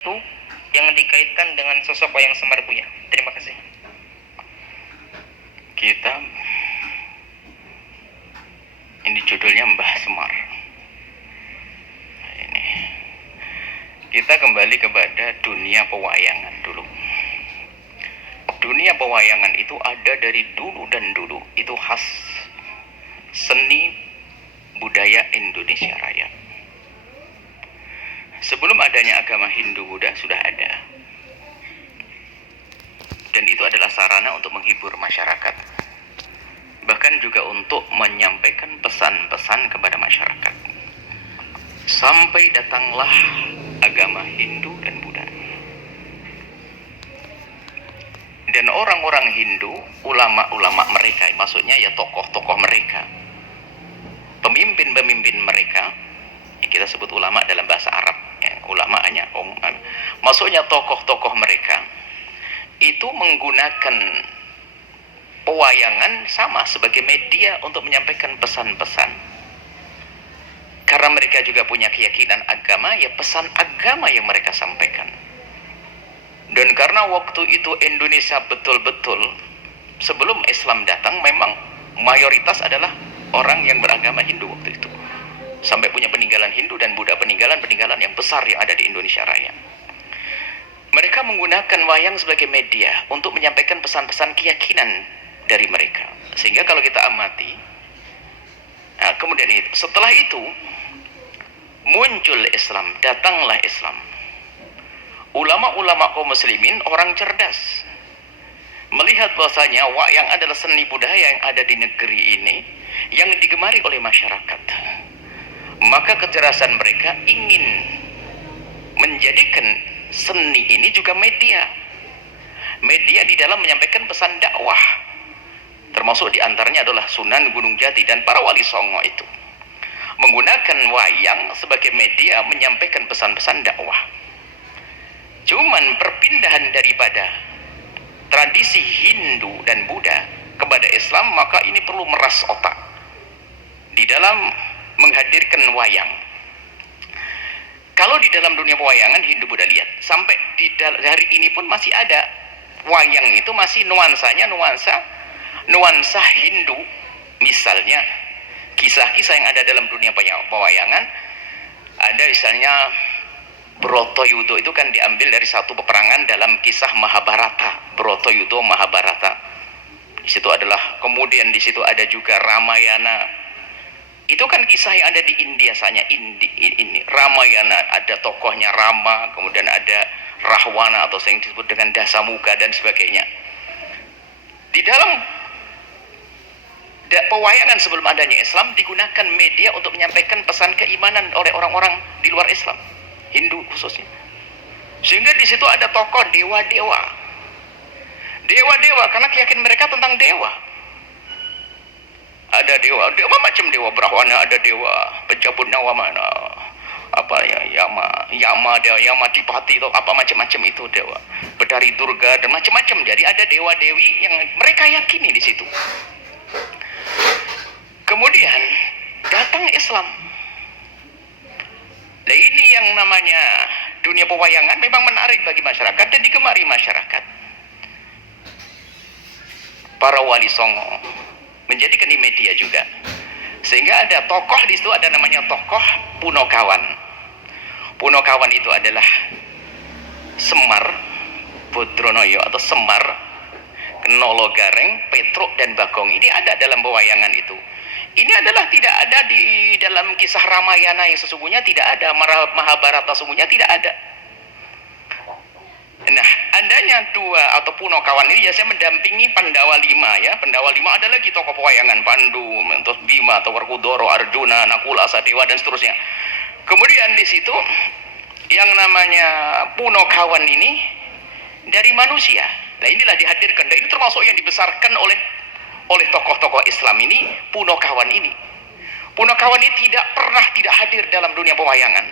itu yang dikaitkan dengan sosok Wayang Semar Buya. Terima kasih. Kita ini judulnya Mbah Semar. Nah, ini kita kembali kepada dunia pewayangan dulu. Dunia pewayangan itu ada dari dulu dan dulu. Itu khas seni budaya Indonesia Raya. Sebelum adanya agama Hindu-Buddha sudah ada. Dan itu adalah sarana untuk menghibur masyarakat. Bahkan juga untuk menyampaikan pesan-pesan kepada masyarakat. Sampai datanglah agama Hindu dan Buddha. Dan orang-orang Hindu, ulama-ulama mereka, maksudnya ya tokoh-tokoh mereka, pemimpin-pemimpin mereka, kita sebut ulama dalam bahasa Arab, ya, ulama hanya maksudnya tokoh-tokoh mereka itu menggunakan pewayangan sama sebagai media untuk menyampaikan pesan-pesan. Karena mereka juga punya keyakinan agama, ya pesan agama yang mereka sampaikan. Dan karena waktu itu Indonesia betul-betul sebelum Islam datang memang mayoritas adalah orang yang beragama Hindu waktu itu. Sampai punya peninggalan Hindu dan Buddha, peninggalan-peninggalan yang besar yang ada di Indonesia Raya. Mereka menggunakan wayang sebagai media untuk menyampaikan pesan-pesan keyakinan dari mereka. Sehingga kalau kita amati, nah, kemudian setelah itu muncul Islam, datanglah Islam. Ulama-ulama kaum muslimin orang cerdas, melihat bahwasanya wayang adalah seni budaya yang ada di negeri ini yang digemari oleh masyarakat. Maka kecerdasan mereka ingin menjadikan seni ini juga media di dalam menyampaikan pesan dakwah, termasuk diantaranya adalah Sunan Gunung Jati dan para wali songo itu menggunakan wayang sebagai media menyampaikan pesan-pesan dakwah. Cuman perpindahan daripada tradisi Hindu dan Buddha kepada Islam, maka ini perlu meras otak di dalam menghadirkan wayang. Kalau di dalam dunia pewayangan Hindu Buddha, lihat sampai di hari ini pun masih ada wayang itu masih nuansanya nuansa Hindu. Misalnya kisah-kisah yang ada dalam dunia pewayangan, ada misalnya Bratayuda, itu kan diambil dari satu peperangan dalam kisah Mahabharata. Bratayuda Mahabharata. Di situ adalah, kemudian di situ ada juga Ramayana. Itu kan kisah yang ada di India saja. Ini Ramayana, ada tokohnya Rama, kemudian ada Rahwana atau yang disebut dengan Dasamuka dan sebagainya. Di dalam pewayangan sebelum adanya Islam digunakan media untuk menyampaikan pesan keimanan oleh orang-orang di luar Islam, Hindu khususnya. Sehingga di situ ada tokoh dewa-dewa karena keyakinan mereka tentang dewa. Ada dewa macam dewa Brahwana, ada dewa pencabut nyawa mana, apa ya, Yama Dipati atau apa macam-macam itu dewa, Bedari Durga dan macam-macam. Jadi ada dewa-dewi yang mereka yakini di situ. Kemudian datang Islam. Nah, ini yang namanya dunia pewayangan memang menarik bagi masyarakat dan digemari masyarakat. Para wali songo menjadikan ini media juga, sehingga ada tokoh di situ, ada namanya tokoh Punokawan. Punokawan itu adalah Semar Bodronoyo atau Semar, Nologareng, Petruk dan Bagong. Ini ada dalam pewayangan itu. Ini adalah tidak ada di dalam kisah Ramayana yang sesungguhnya, tidak ada Mahabharata sesungguhnya, tidak ada. Nah, adanya dua atau Punokawan ini biasanya mendampingi Pandawa 5 ya. Pandawa 5 ada lagi tokoh pewayangan, Pandu, terus Bima, Tawarkudoro, Arjuna, Nakula, Sadewa dan seterusnya. Kemudian di situ yang namanya Punokawan ini dari manusia. Nah, inilah dihadirkan. Dan ini termasuk yang dibesarkan oleh tokoh-tokoh Islam ini, Punokawan ini. Punokawan ini tidak pernah tidak hadir dalam dunia pewayangan.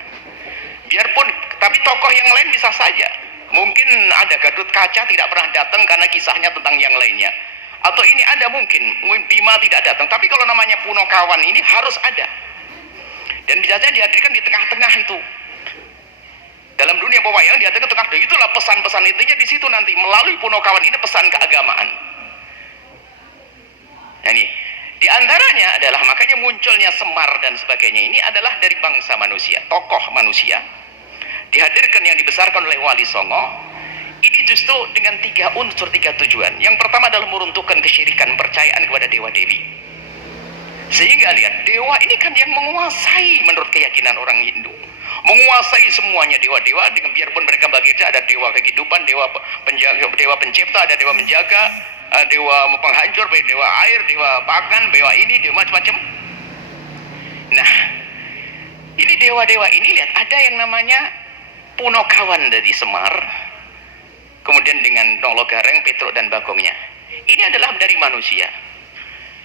Biarpun, tapi tokoh yang lain bisa saja. Mungkin ada Gadut Kaca tidak pernah datang karena kisahnya tentang yang lainnya. Atau ini ada mungkin Bima tidak datang. Tapi kalau namanya Punokawan ini harus ada. Dan biasanya dihadirkan di tengah-tengah itu. Dalam dunia pewayangan di tengah-tengah itulah pesan-pesan intinya di situ nanti melalui Punokawan ini pesan keagamaan. Nah, ini di antaranya adalah makanya munculnya Semar dan sebagainya ini adalah dari bangsa manusia, tokoh manusia dihadirkan yang dibesarkan oleh Wali Songo. Ini justru dengan 3 unsur, 3 tujuan. Yang pertama adalah meruntuhkan kesyirikan, percayaan kepada dewa dewi. Sehingga lihat, dewa ini kan yang menguasai menurut keyakinan orang Hindu. Menguasai semuanya dewa-dewa, dengan biarpun mereka bekerja ada dewa kehidupan, dewa penjaga, dewa pencipta, ada dewa menjaga, dewa penghancur, dewa air, dewa pakan, dewa ini, dewa macam-macam. Nah, ini dewa-dewa ini lihat ada yang namanya Punokawan dari Semar. Kemudian dengan Nologareng, Petruk dan Bagongnya. Ini adalah dari manusia.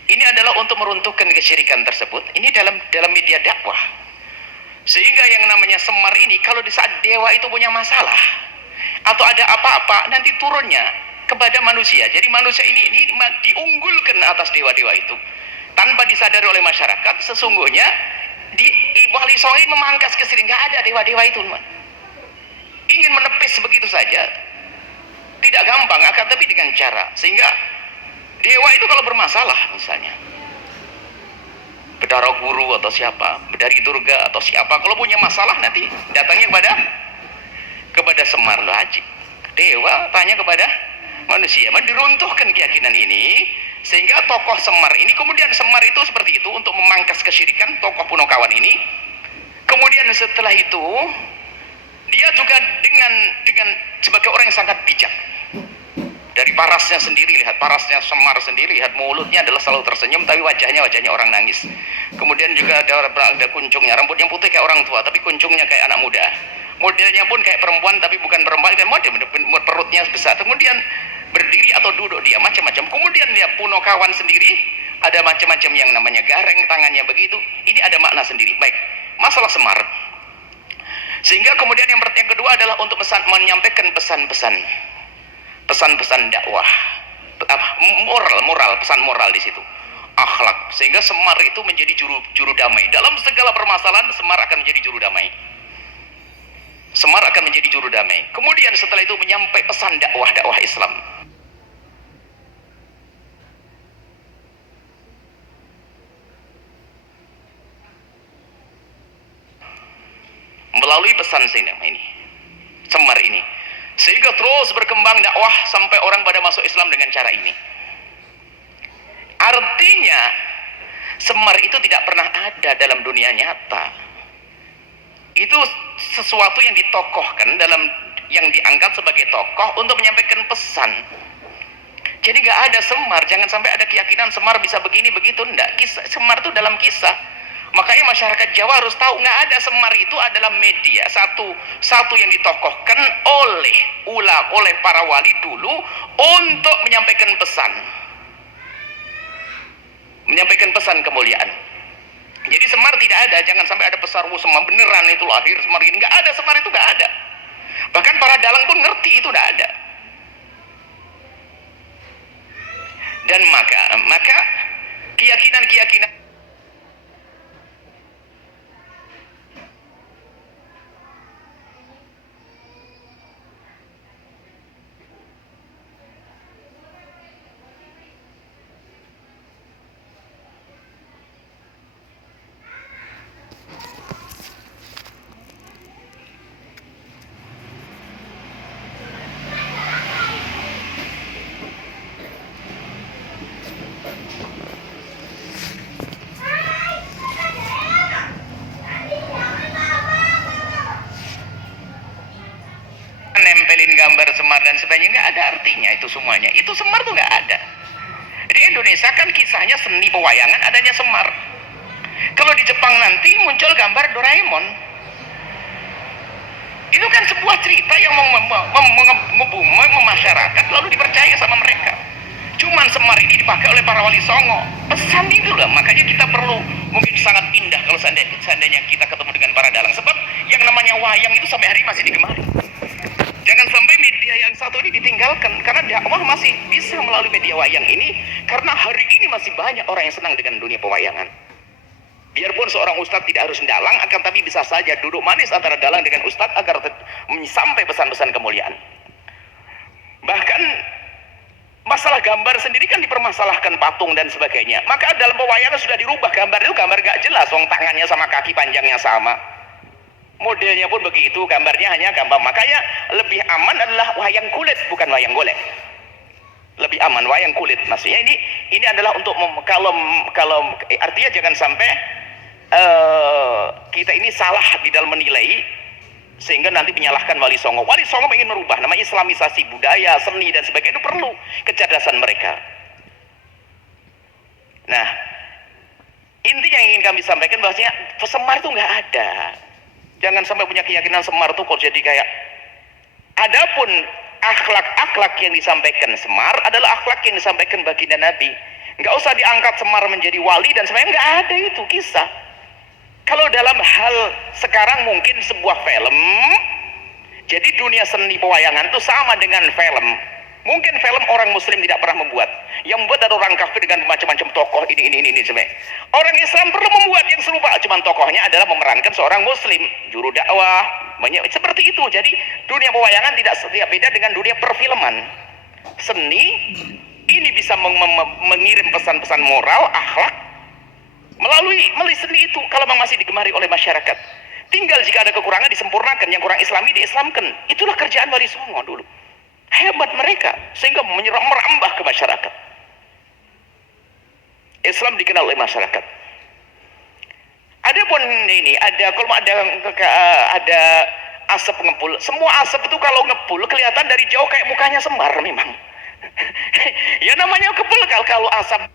Ini adalah untuk meruntuhkan kesyirikan tersebut. Ini dalam media dakwah. Sehingga yang namanya Semar ini kalau di saat dewa itu punya masalah atau ada apa-apa nanti turunnya kepada manusia. Jadi manusia ini diunggulkan atas dewa-dewa itu. Tanpa disadari oleh masyarakat, sesungguhnya di Wali Songo ini memangkas kesyirikan. Nggak ada dewa-dewa itu. Ingin menepis begitu saja. Tidak gampang, akan tapi dengan cara sehingga dewa itu kalau bermasalah misalnya Bedara Guru atau siapa, Bedari Durga atau siapa, kalau punya masalah nanti datangnya kepada Semar Haji. Dewa tanya kepada manusia, diruntuhkan keyakinan ini sehingga tokoh Semar ini, kemudian Semar itu seperti itu untuk memangkas kesyirikan tokoh Punokawan ini. Kemudian setelah itu dia juga dengan sebagai orang yang sangat bijak. Dari parasnya sendiri, lihat parasnya Semar sendiri, lihat mulutnya adalah selalu tersenyum tapi wajahnya wajahnya orang nangis. Kemudian juga ada kuncungnya, rambutnya putih kayak orang tua tapi kuncungnya kayak anak muda. Modelnya pun kayak perempuan tapi bukan perempuan, kayak model perutnya besar. Kemudian berdiri atau duduk dia macam-macam. Kemudian dia Punokawan sendiri ada macam-macam yang namanya gareng tangannya begitu. Ini ada makna sendiri. Baik, masalah Semar. Sehingga kemudian yang kedua adalah untuk menyampaikan pesan-pesan dakwah, moral, pesan moral di situ, akhlak. Sehingga Semar itu menjadi juru damai dalam segala permasalahan. Semar akan menjadi juru damai. Semar akan menjadi juru damai. Kemudian setelah itu menyampaikan pesan dakwah Islam. Melalui pesan ini, Semar ini, sehingga terus berkembang dakwah sampai orang pada masuk Islam dengan cara ini. Artinya Semar itu tidak pernah ada dalam dunia nyata. Itu sesuatu yang ditokohkan yang diangkat sebagai tokoh untuk menyampaikan pesan. Jadi nggak ada Semar, jangan sampai ada keyakinan Semar bisa begini begitu. Enggak, Semar itu dalam kisah. Makanya masyarakat Jawa harus tahu nggak ada Semar itu adalah media satu yang ditokohkan oleh para wali dulu untuk menyampaikan pesan kemuliaan. Jadi Semar tidak ada, jangan sampai ada pesan Semar beneran itu lahir Semar ini, nggak ada. Semar itu nggak ada. Bahkan para dalang pun ngerti itu nggak ada. Dan maka keyakinan nempelin gambar Semar dan sebagainya nggak ada artinya itu semuanya. Itu Semar tuh nggak ada. Di Indonesia kan kisahnya seni pewayangan adanya Semar. Kalau di Jepang nanti muncul gambar Doraemon. Itu kan sebuah cerita yang memasyarakat lalu dipercaya sama mereka. Cuman Semar ini dipakai oleh para wali Songo. Pesan itu lah, makanya kita perlu, mungkin sangat indah kalau seandainya kita ketemu dengan para dalang. Sebab yang namanya wayang itu sampai hari masih digemari. Jangan sampai media yang satu ini ditinggalkan, karena dakwah masih bisa melalui media wayang ini, karena hari ini masih banyak orang yang senang dengan dunia pewayangan. Biarpun seorang ustadz tidak harus dalang, akan tapi bisa saja duduk manis antara dalang dengan ustadz agar sampai pesan-pesan kemuliaan. Bahkan masalah gambar sendiri kan dipermasalahkan, patung dan sebagainya. Maka dalam pewayangan sudah dirubah, gambar itu gambar gak jelas, wong tangannya sama kaki panjangnya sama, modelnya pun begitu, gambarnya hanya gambar. Makanya lebih aman adalah wayang kulit, bukan wayang golek. Lebih aman wayang kulit. Maksudnya ini adalah untuk kalau artinya jangan sampai kita ini salah di dalam menilai sehingga nanti menyalahkan Wali Songo. Wali Songo ingin merubah, namanya Islamisasi budaya, seni dan sebagainya, itu perlu kecerdasan mereka. Nah, inti yang ingin kami sampaikan bahwasanya Semar itu nggak ada. Jangan sampai punya keyakinan Semar itu kok jadi kayak. Adapun akhlak-akhlak yang disampaikan Semar adalah akhlak yang disampaikan baginda Nabi. Nggak usah diangkat Semar menjadi wali dan sebagainya, nggak ada itu kisah. Kalau dalam hal sekarang mungkin sebuah film, jadi dunia seni pewayangan itu sama dengan film. Mungkin film orang muslim tidak pernah membuat. Yang membuat ada orang kafir dengan macam-macam tokoh ini sebenarnya. Orang Islam perlu membuat yang serupa, cuman tokohnya adalah memerankan seorang muslim, juru dakwah, seperti itu. Jadi dunia pewayangan tidak beda dengan dunia perfilman. Seni ini bisa mengirim pesan-pesan moral, akhlak melalui seni itu kalau memang masih digemari oleh masyarakat. Tinggal jika ada kekurangan disempurnakan, yang kurang islami diislamkan. Itulah kerjaan Wali Songo dulu. Hebat mereka sehingga merambah ke masyarakat. Islam dikenal oleh masyarakat. Adapun ini kalau ada asap ngepul, semua asap itu kalau ngepul kelihatan dari jauh kayak mukanya Semar memang. Ya namanya kepul kalau asap